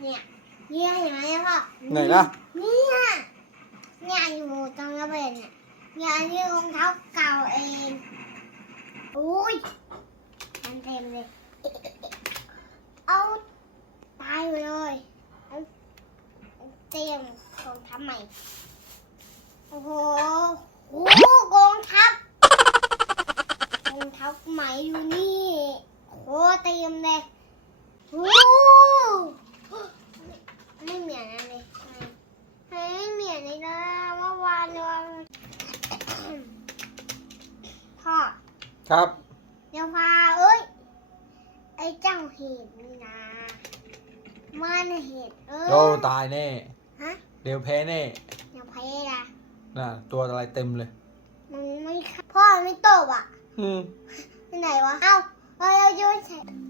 เนี่ยเนี่ยเห็นไหมพ่อไหนล่ะเนี่ยเนี่ยอยู่ตรงระเบิดเนี่ยเนี่ยนี่รองเท้าเก่าเองอุ้ยมันเต็มเลยเอาตายไปเลยเอาเตรียมกองทัพใหม่โอ้โหโอ้โหกองทัพกองทัพใหม่อยู่นี่โอ้เตรียมเลยโอ้ไม่เหมือนอะไรเลยไม่เหมือนเลยนะเมื่อวานเลย พ่อ ครับ เดี๋ยวพาเอ้ย ไอ้เจ้าเห็ดนี่นะ มันเห็ดเออโดตายแน่ ฮะ เดี๋ยวแพ้แน่เดี๋ยวเพละน่ะ ตัวอะไรเต็มเลย มันไม่ฆ่าพ่อมันไม่ตบอะ อืมไปไหนวะ เอ้าเราโยนใส่โอ้ย